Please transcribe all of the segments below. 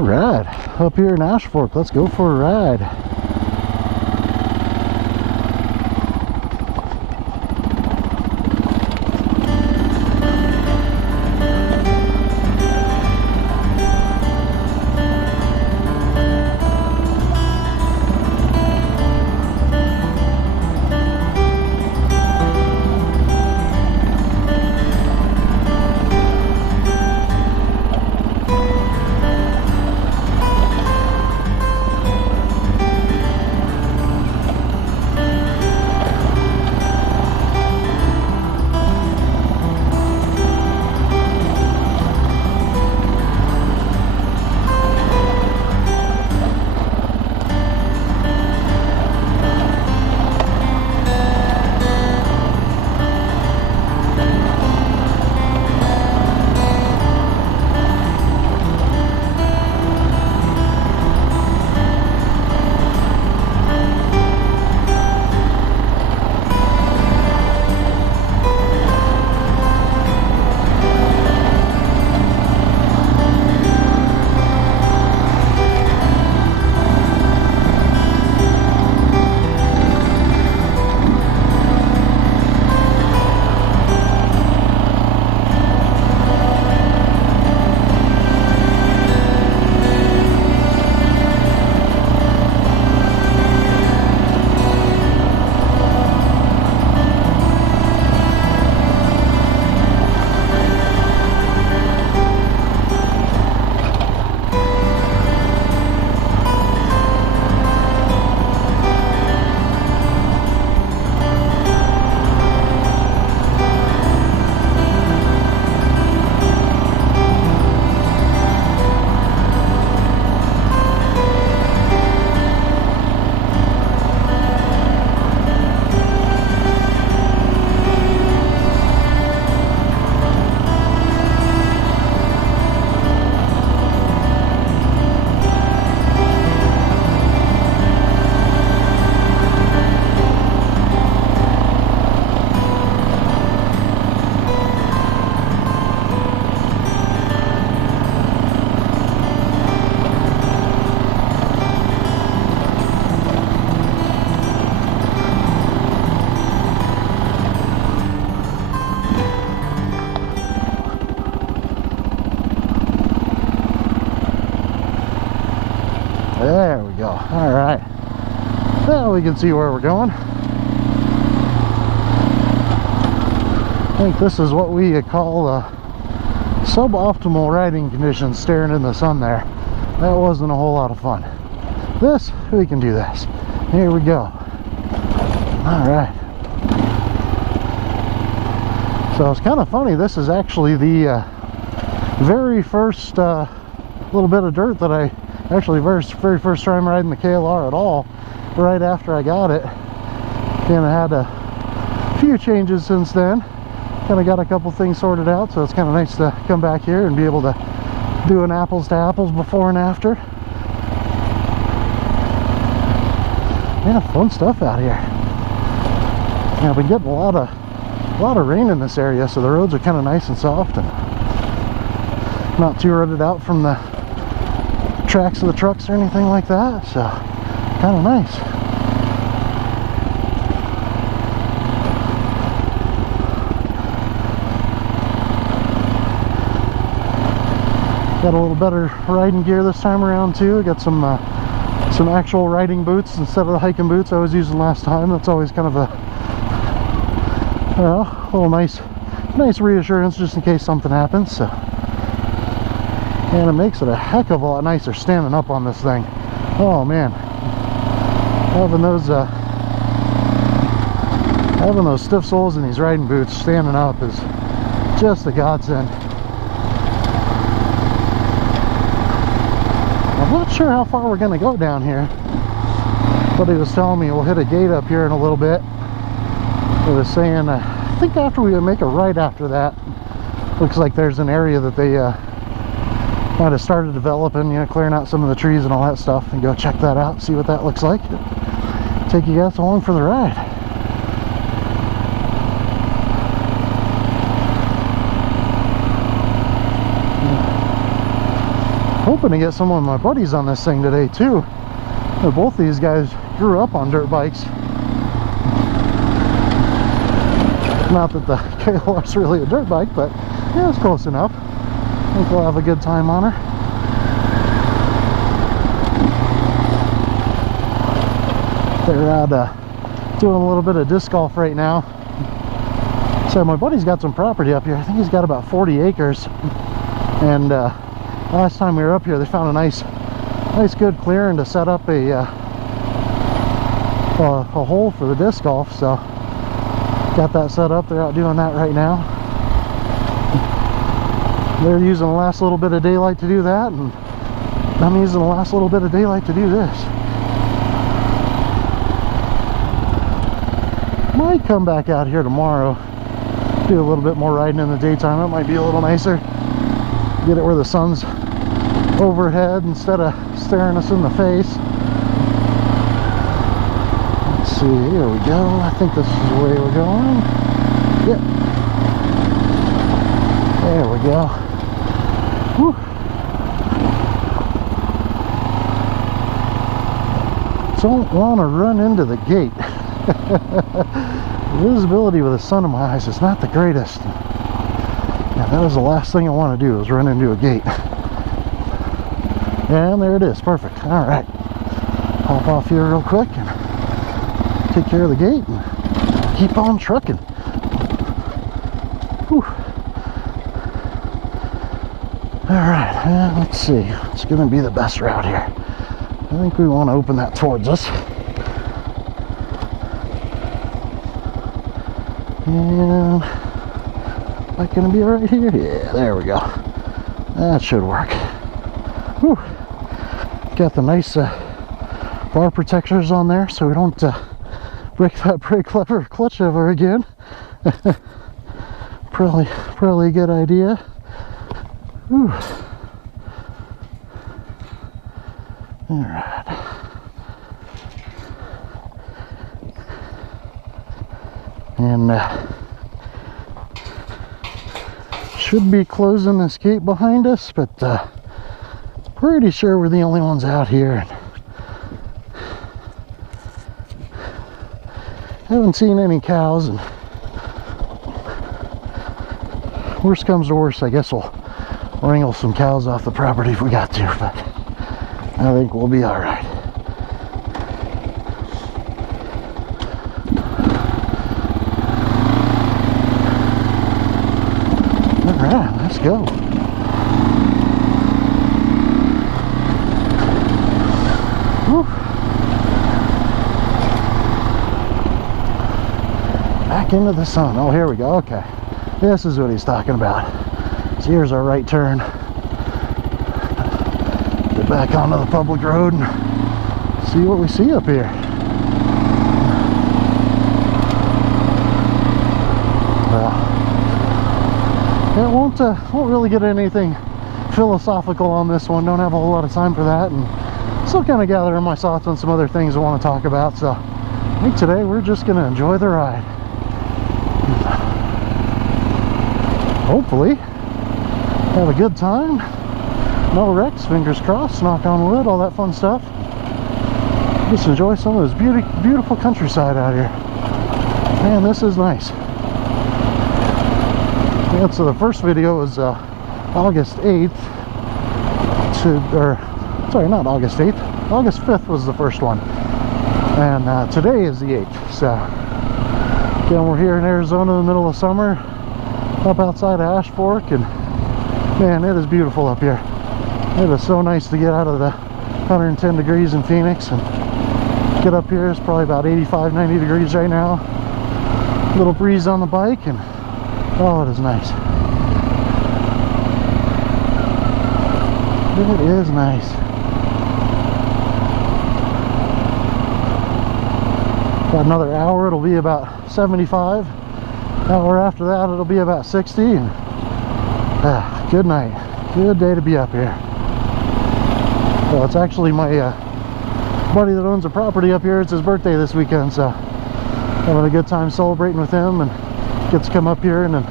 All right, up here in Ash Fork, let's go for a ride. There we go. All right. Now we can see where we're going. I think this is what we call suboptimal riding conditions, staring in the sun there. That wasn't a whole lot of fun. This, we can do this. Here we go. All right. So it's kind of funny. This is actually the very first little bit of dirt that I actually very first time riding the KLR at all, right after I got it. And I had a few changes since then. Kind of got a couple things sorted out, so it's kind of nice to come back here and be able to do an apples to apples before and after. Man, fun stuff out here. Yeah, we get a lot of rain in this area, so the roads are kind of nice and soft and not too rutted out from the tracks of the trucks or anything like that, so kind of nice. Got a little better riding gear this time around too. Got some actual riding boots instead of the hiking boots I was using last time. That's always kind of a little nice reassurance just in case something happens. So. And it makes it a heck of a lot nicer standing up on this thing. Oh man, having those stiff soles in these riding boots standing up is just a godsend. I'm not sure how far we're going to go down here, but he was telling me we'll hit a gate up here in a little bit. He was saying I think after we make a right after that, looks like there's an area that they might have started developing, you know, clearing out some of the trees and all that stuff, and go check that out, see what that looks like. Take you guys along for the ride. hoping to get some of my buddies on this thing today too. Both these guys grew up on dirt bikes. Not that the KLR's really a dirt bike, but yeah, it's close enough. I think we'll have a good time on her. They're out doing a little bit of disc golf right now. So my buddy's got some property up here. I think he's got about 40 acres. And last time we were up here, they found a nice good clearing to set up a hole for the disc golf. So got that set up. They're out doing that right now. They're using the last little bit of daylight to do that, and I'm using the last little bit of daylight to do this. Might come back out here tomorrow, do a little bit more riding in the daytime. It might be a little nicer. Get it where the sun's overhead instead of staring us in the face. Let's see, here we go. I think this is the way we're going. Yep. There we go. Whew. Don't want to run into the gate. Visibility with the sun in my eyes is not the greatest. Yeah, that is the last thing I want to do, is run into a gate. And there it is, perfect. All right, hop off here real quick and take care of the gate and keep on trucking. Whew. All right, let's see. It's going to be the best route here. I think we want to open that towards us. And am I going to be right here? Yeah, there we go. That should work. Whew. Got the nice bar protectors on there so we don't break that brake lever clutch lever again. Probably a good idea. Whew. All right. And should be closing this gate behind us, but pretty sure we're the only ones out here. Haven't seen any cows, and worst comes to worst, I guess we'll wrangle some cows off the property if we got to, but I think we'll be all right. All right, let's go. Whew. Back into the sun. Oh, here we go. Okay, this is what he's talking about. So here's our right turn. Get back onto the public road and see what we see up here. Well, it won't really get anything philosophical on this one. Don't have a whole lot of time for that, and still kind of gathering my thoughts on some other things I want to talk about. So I think today we're just going to enjoy the ride. Hopefully have a good time. No wrecks, fingers crossed, knock on wood, all that fun stuff. Just enjoy some of this beautiful countryside out here. Man, this is nice. Yeah, so the first video was August 8th sorry, not August 8th. August 5th was the first one. And today is the 8th. So again, we're here in Arizona in the middle of summer, up outside of Ash Fork, and man, it is beautiful up here. It is so nice to get out of the 110 degrees in Phoenix and get up here. It's probably about 85, 90 degrees right now. A little breeze on the bike, and oh, it is nice. It is nice. Got another hour, it'll be about 75. Hour after that, it'll be about 60. And good night. Good day to be up here. Well, it's actually my buddy that owns a property up here. It's his birthday this weekend, so having a good time celebrating with him, and gets to come up here and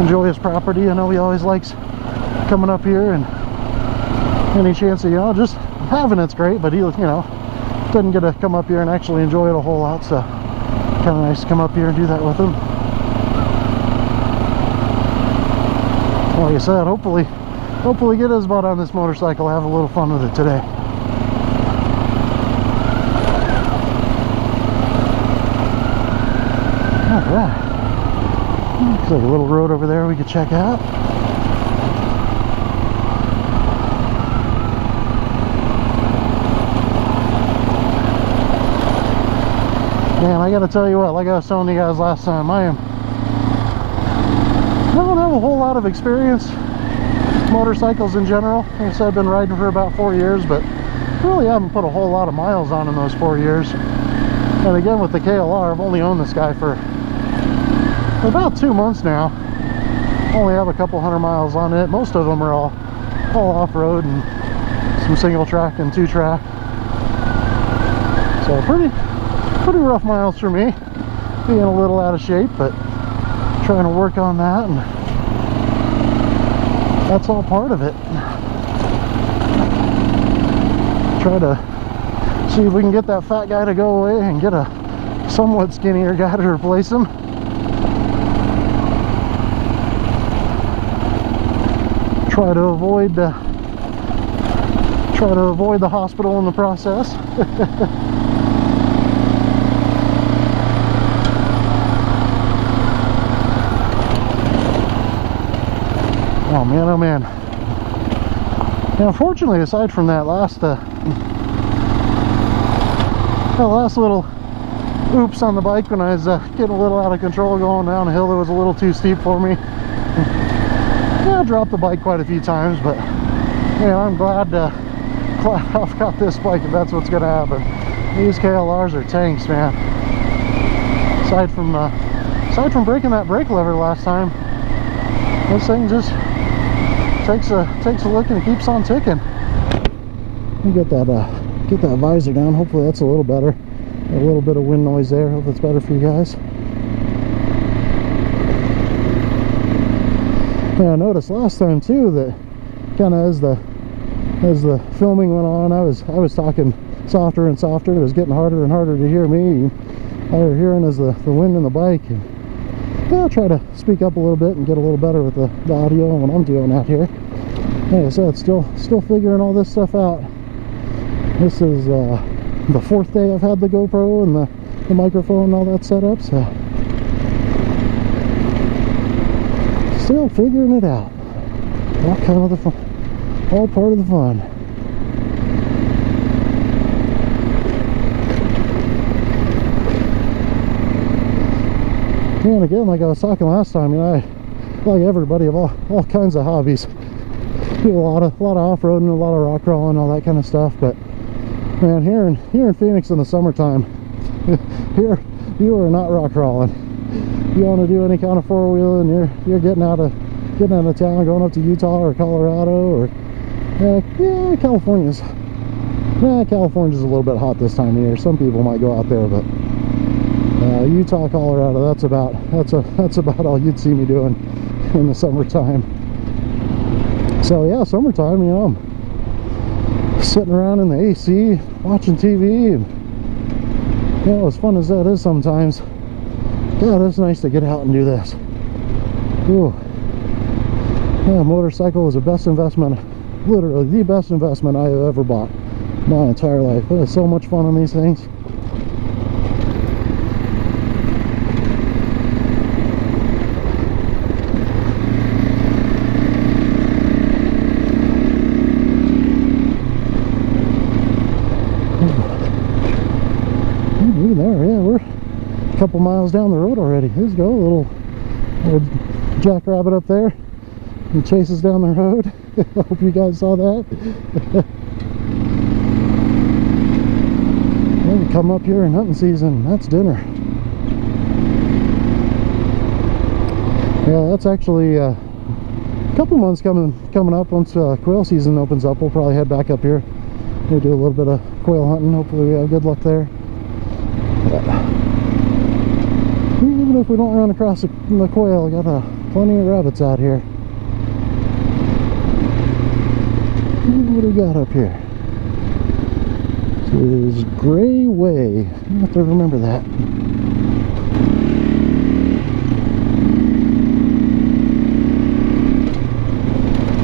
enjoy his property. I know he always likes coming up here and any chance of, you know, just having it's great, but he, you know, didn't get to come up here and actually enjoy it a whole lot, so kind of nice to come up here and do that with him. Like I said, hopefully get his butt on this motorcycle, have a little fun with it today. Alright. Looks like a little road over there we could check out. Man, I gotta tell you what, like I was telling you guys last time, I don't have a whole lot of experience with motorcycles in general. Like I said, I've been riding for about 4 years, but really haven't put a whole lot of miles on in those 4 years. And again, with the KLR, I've only owned this guy for about 2 months now. Only have a couple 100 miles on it. Most of them are all off-road and some single track and 2-track. So pretty rough miles for me, being a little out of shape, but trying to work on that, and that's all part of it. Try to see if we can get that fat guy to go away and get a somewhat skinnier guy to replace him. Try to avoid the hospital in the process. Oh man, oh man. Now, unfortunately, aside from that last little oops on the bike when I was getting a little out of control going down a hill that was a little too steep for me. Yeah, I dropped the bike quite a few times, but yeah, I'm glad I've got this bike if that's what's gonna happen. These KLRs are tanks, man. Aside from breaking that brake lever last time, this thing just takes a look and keeps on ticking. Get that visor down. Hopefully that's a little better. A little bit of wind noise there. Hope that's better for you guys. Yeah, I noticed last time too that kind of as the filming went on, I was talking softer and softer. It was getting harder and harder to hear me. All you're hearing is the wind in the bike. And yeah, I'll try to speak up a little bit and get a little better with the audio and what I'm doing out here. Like I said, still figuring all this stuff out. This is the 4th day I've had the GoPro and the microphone and all that set up, so still figuring it out. All kind of the fun, all part of the fun. And again, like I was talking last time, you know, I, like everybody, have all kinds of hobbies. Do a lot of off-roading, a lot of rock crawling, all that kind of stuff. But man, here in Phoenix in the summertime, here you are not rock crawling. You want to do any kind of four-wheeling, you're getting out of town, going up to Utah or Colorado, or yeah, California's a little bit hot this time of year. Some people might go out there, but Utah, Colorado, that's about all you'd see me doing in the summertime. So yeah, summertime, you know, I'm sitting around in the AC watching TV, and you know, as fun as that is sometimes, God, it's nice to get out and do this. Ooh. Yeah, motorcycle was the best investment, literally the best investment I have ever bought my entire life. I had so much fun on these things. There, yeah, we're a couple miles down the road already. Let's go, little jackrabbit up there. He chases down the road. I hope you guys saw that. Well, we come up here in hunting season. That's dinner. Yeah, that's actually a couple months coming up. Once quail season opens up, we'll probably head back up here. We'll do a little bit of quail hunting. Hopefully we have good luck there. Even if we don't run across the quail, we got plenty of rabbits out here. What do we got up here? This is Gray Way. I have to remember that.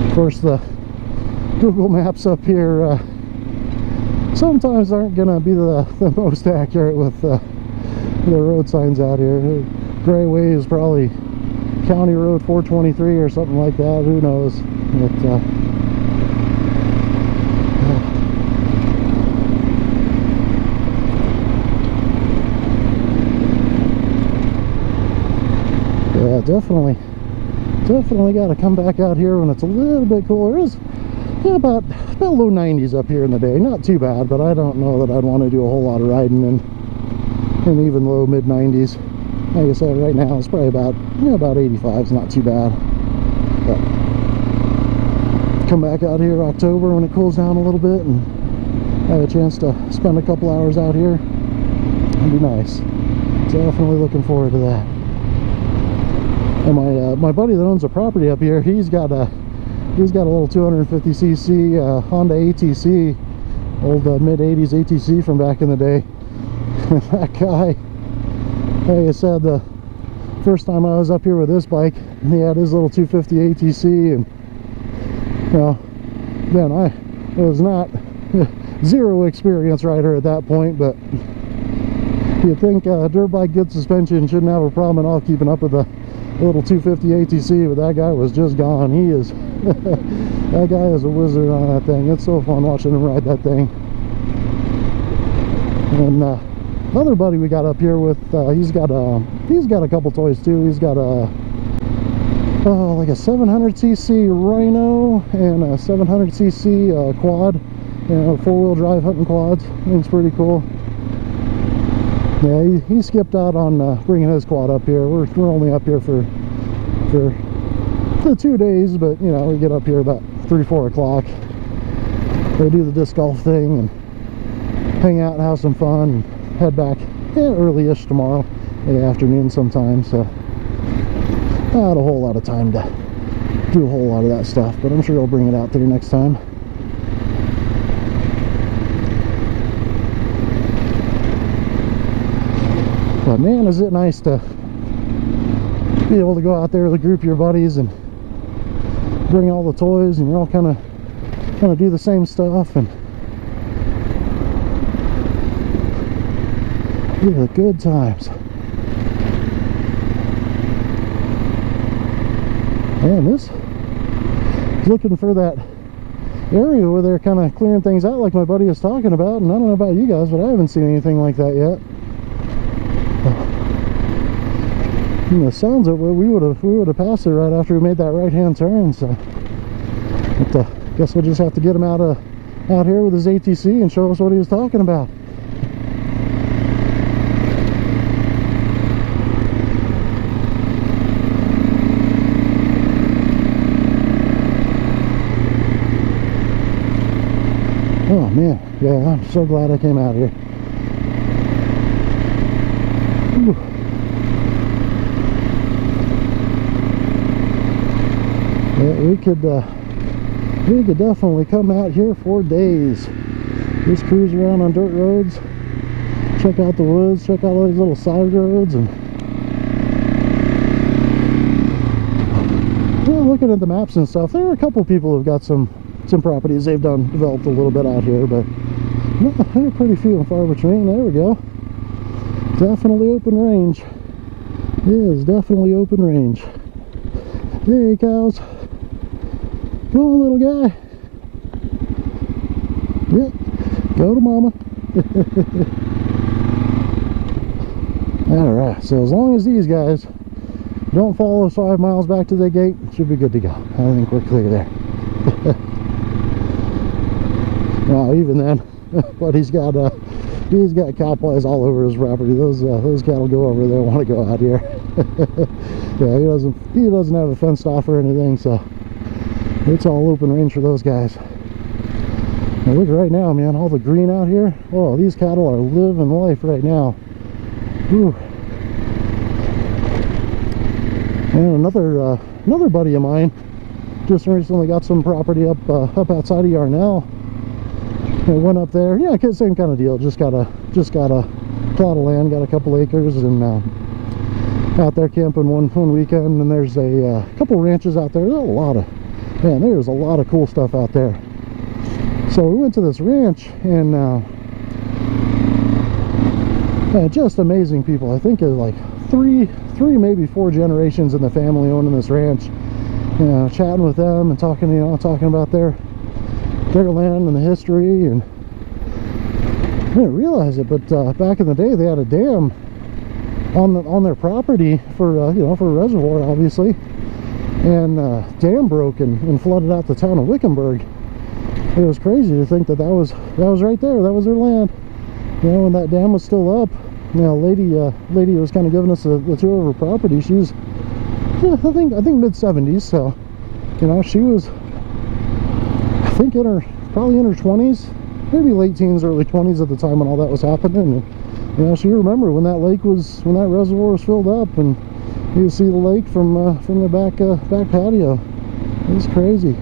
Of course, the Google Maps up here sometimes aren't going to be the most accurate with the road signs out here. Gray Way is probably County Road 423 or something like that. Who knows? But, yeah, definitely got to come back out here when it's a little bit cooler. It's about low 90s up here in the day. Not too bad, but I don't know that I'd want to do a whole lot of riding in even low mid 90s. Like I said, right now it's probably about 85. It's not too bad. But come back out here October when it cools down a little bit and have a chance to spend a couple hours out here. It'd be nice. Definitely looking forward to that. And my buddy that owns a property up here, he's got a little 250cc Honda ATC, old mid 80s ATC from back in the day. That guy, like I said, the first time I was up here with this bike, he had his little 250 ATC, and you know, again, I was not zero experience rider at that point, but you'd think dirt bike good suspension shouldn't have a problem at all keeping up with the little 250 ATC, but that guy was just gone. He is that guy is a wizard on that thing. It's so fun watching him ride that thing. And another buddy we got up here with, he's got a couple toys too. He's got a like a 700cc Rhino and a 700cc quad, you know, four-wheel drive hunting quads. I think it's pretty cool. Yeah, he skipped out on bringing his quad up here. We're only up here for 2 days, but you know, we get up here about 3-4 o'clock. We do the disc golf thing and hang out and have some fun and head back early-ish tomorrow afternoon sometime. So not a whole lot of time to do a whole lot of that stuff, but I'm sure he'll bring it out there next time. But man, is it nice to be able to go out there with a group of your buddies and bring all the toys, and you're all kind of do the same stuff and yeah, good times. Man, this is looking for that area where they're kind of clearing things out like my buddy was talking about, and I don't know about you guys, but I haven't seen anything like that yet. The sounds of it, we would have passed it right after we made that right-hand turn. So, but, guess we'll just have to get him out here with his ATC and show us what he was talking about. Oh man, yeah, I'm so glad I came out here. Ooh. Yeah, we could definitely come out here for days. Just cruise around on dirt roads, check out the woods, check out all these little side roads, and yeah, looking at the maps and stuff, there are a couple people who've got some properties they've developed a little bit out here, but no, they're pretty few and far between. There we go. Definitely open range. It is definitely open range. Hey cows. Come on, little guy. Yep. Go to mama. Alright, so as long as these guys don't follow us 5 miles back to the gate, should be good to go. I think we're clear there. Now, even then, but he's got cow pies all over his property. Those cattle go over there, want to go out here. Yeah, he doesn't have a fenced off or anything, so it's all open range for those guys. Now look right now, man, all the green out here. Oh, these cattle are living life right now. Whew. And another buddy of mine, just recently got some property up outside of Yarnell. And went up there, yeah, same kind of deal. Just got a plot of land, got a couple acres, and out there camping one weekend. And there's a couple ranches out there. There's there's a lot of cool stuff out there. So we went to this ranch, and just amazing people. I think there's like three, maybe 4 generations in the family owning this ranch. You know, chatting with them and talking about their land and the history. And I didn't realize it, but back in the day they had a dam on their property for for a reservoir, obviously. And dam broke and flooded out the town of Wickenburg. It was crazy to think that was right there. That was their land. You know, when that dam was still up. You know, lady was kind of giving us the tour of her property. She's, yeah, I think mid-70s. So, you know, she was, I think probably in her 20s, maybe late teens, early 20s at the time when all that was happening. And, you know, she remembered when that reservoir was filled up, and you could see the lake from the back patio. It was crazy.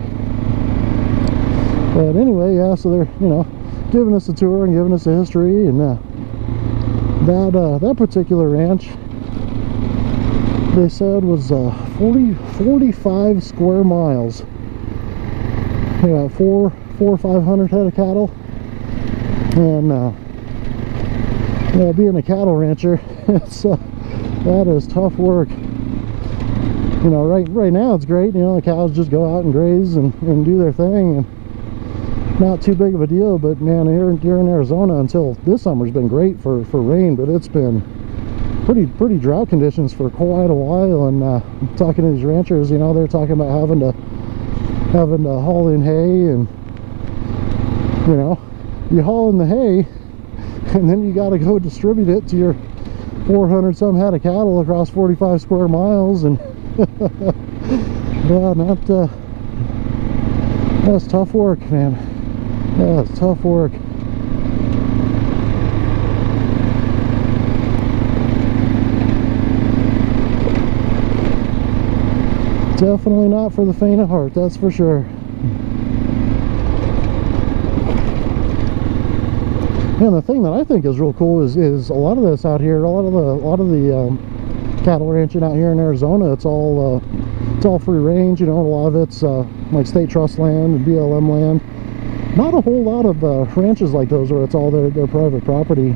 But anyway, yeah, so they're, you know, giving us a tour and giving us a history. And that particular ranch, they said, was 45 square miles. Yeah, 400 or 500 head of cattle. And yeah, being a cattle rancher, that is tough work. You know, right now it's great. You know, the cows just go out and graze and do their thing, and not too big of a deal. But man, here in Arizona, until this summer's been great for rain, but it's been pretty drought conditions for quite a while. And talking to these ranchers, you know, they're talking about having to haul in hay, and you know, you haul in the hay and then you got to go distribute it to your 400 some head of cattle across 45 square miles. And yeah, that's tough work, man. Yeah, it's tough work. Definitely not for the faint of heart, that's for sure. And the thing that I think is real cool is a lot of this out here, a lot of the cattle ranching out here in Arizona, it's all free range. You know, a lot of it's like state trust land and BLM land. Not a whole lot of ranches like those where it's all their private property.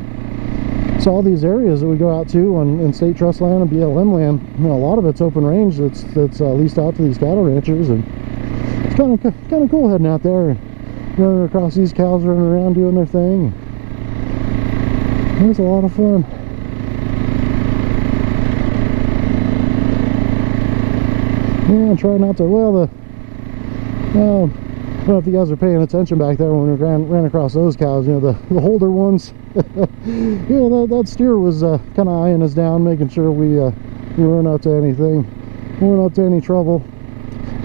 So all these areas that we go out to in state trust land and BLM land, you know, a lot of it's open range that's leased out to these cattle ranchers. And it's kind of cool heading out there and running across these cows, running around doing their thing. It was a lot of fun. Yeah, try not to, I don't know if you guys are paying attention back there when we ran across those cows, you know, the older ones. You know, that steer was kind of eyeing us down, making sure we weren't up to anything, weren't up to any trouble.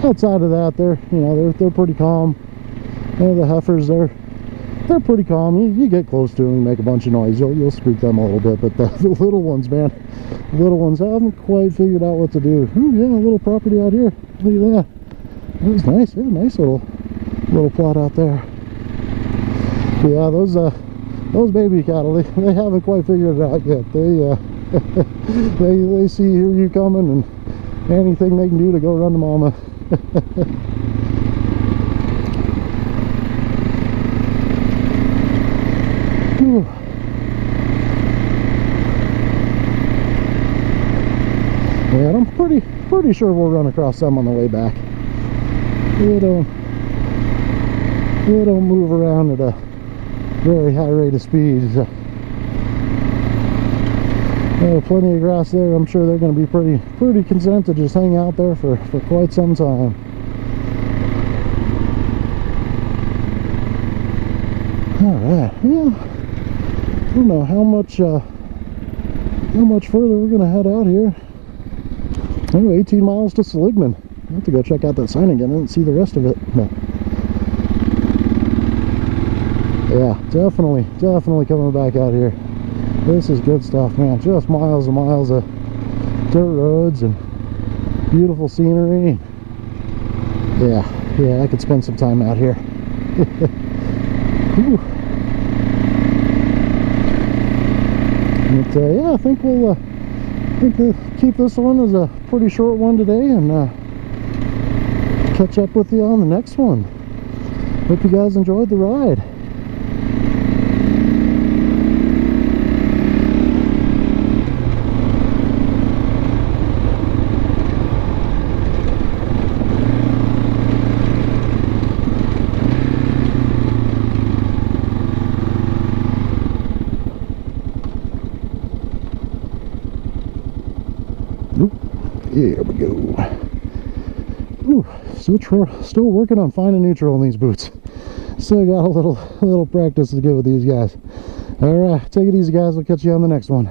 Outside of that, they're pretty calm. You know, the heifers, they're pretty calm. You get close to them and make a bunch of noise, you'll spook them a little bit. But the little ones, man, the little ones haven't quite figured out what to do. Ooh, yeah, a little property out here. Look at that. That was nice. Yeah, nice little plot out there. But yeah, those baby cattle, they haven't quite figured it out yet. They see you coming, and anything they can do to go run to mama. Yeah, I'm pretty sure we'll run across some on the way back. They don't move around at a very high rate of speed. So, plenty of grass there. I'm sure they're going to be pretty content to just hang out there for quite some time. All right, yeah. I don't know how much further we're going to head out here. Oh, 18 miles to Seligman. I have to go check out that sign again. I didn't see the rest of it. But yeah, definitely coming back out here. This is good stuff, man. Just miles and miles of dirt roads and beautiful scenery. Yeah, I could spend some time out here. Whew. But yeah, I think we'll keep this one as a pretty short one today, and catch up with you on the next one. Hope you guys enjoyed the ride. Here we go. Ooh, still working on finding neutral in these boots. Still got a little practice to go with these guys. All right, take it easy, guys. I'll catch you on the next one.